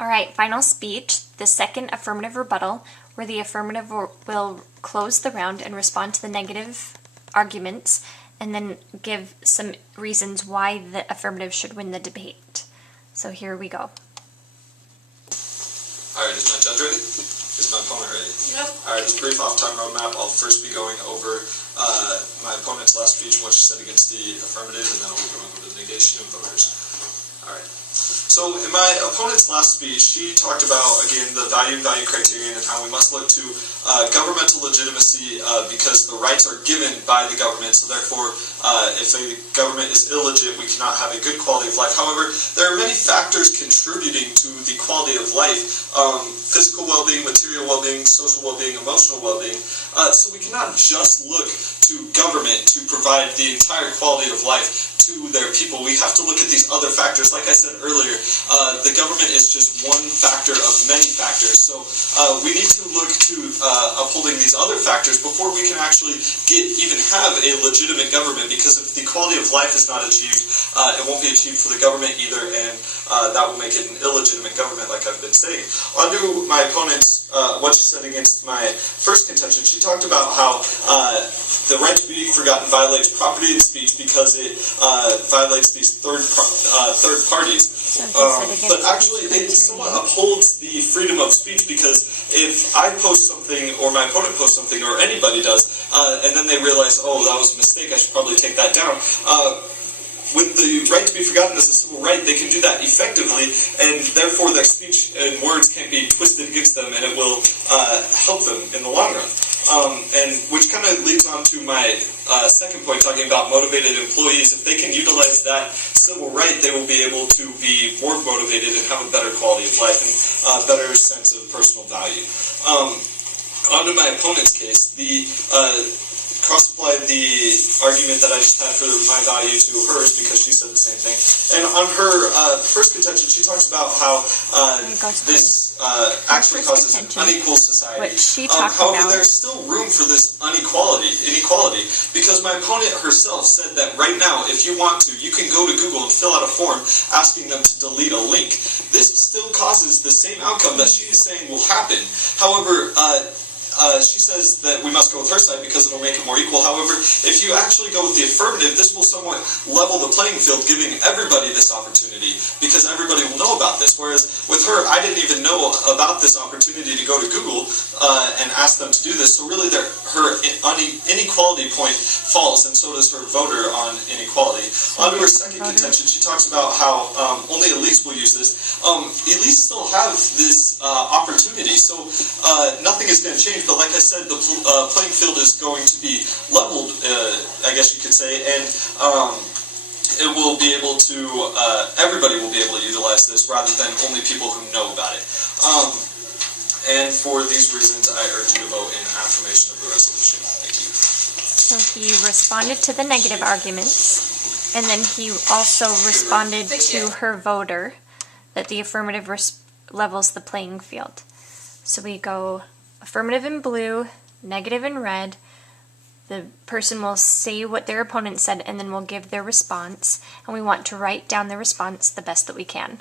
All right, final speech, the second affirmative rebuttal, where the affirmative will close the round and respond to the negative arguments, and then give some reasons why the affirmative should win the debate. So here we go. Alright, is my judge ready? Is my opponent ready? Yep. Alright, as a brief off-time roadmap, I'll first be going over my opponent's last speech and what she said against the affirmative, and then I'll be going over the negation and voters. Alright. So in my opponent's last speech, she talked about, again, the value criterion and how we must look to governmental legitimacy because the rights are given by the government, so therefore if a government is illegit, we cannot have a good quality of life. However, there are many factors contributing to the quality of life, physical well-being, material well-being, social well-being, emotional well-being, so we cannot just look to government to provide the entire quality of life to their people. We have to look at these other factors. Like I said earlier, the government is just one factor of many factors. So we need to look to upholding these other factors before we can actually even have a legitimate government, because if the quality of life is not achieved, it won't be achieved for the government either, and that will make it an illegitimate government, like I've been saying. On to my opponent's, what she said against my first contention. She talked about how the right to be forgotten violates property and speech because it violates these third parties. But actually, it somewhat upholds the freedom of speech, because if I post something, or my opponent posts something, or anybody does, and then they realize, oh, that was a mistake, I should probably take that down. With the right to be forgotten as a civil right, they can do that effectively, and therefore their speech and words can't be twisted against them, and it will help them in the long run. And which kind of leads on to my second point, talking about motivated employees. If they can utilize that civil right, they will be able to be more motivated and have a better quality of life and a better sense of personal value. On to my opponent's case, the cross-applied the argument that I just had for my value to hers, because she said the same thing. And on her first contention, she talks about how this actually causes an unequal society. However, there's still room for this inequality, because my opponent herself said that right now, if you want to, you can go to Google and fill out a form asking them to delete a link. This still causes the same outcome that she's saying will happen. However, she says that we must go with her side because it'll make it more equal. However, if you actually go with the affirmative, this will somewhat level the playing field, giving everybody this opportunity, because everybody will know about this. Whereas with her, I didn't even know about this opportunity to go to Google and ask them to do this. So really, her inequality point falls, and so does her voter on inequality. On to her second contention, she talks about how only elites will use this. Elites still have this opportunity, so nothing is going to change. But like I said, the playing field is going to be leveled, I guess you could say, and it will be able to, everybody will be able to utilize this rather than only people who know about it. And for these reasons, I urge you to vote in affirmation of the resolution. Thank you. So he responded to the negative arguments, and then he also responded to her voter that the affirmative levels the playing field. So we go affirmative in blue, negative in red. The person will say what their opponent said, and then we'll give their response, and we want to write down the response the best that we can.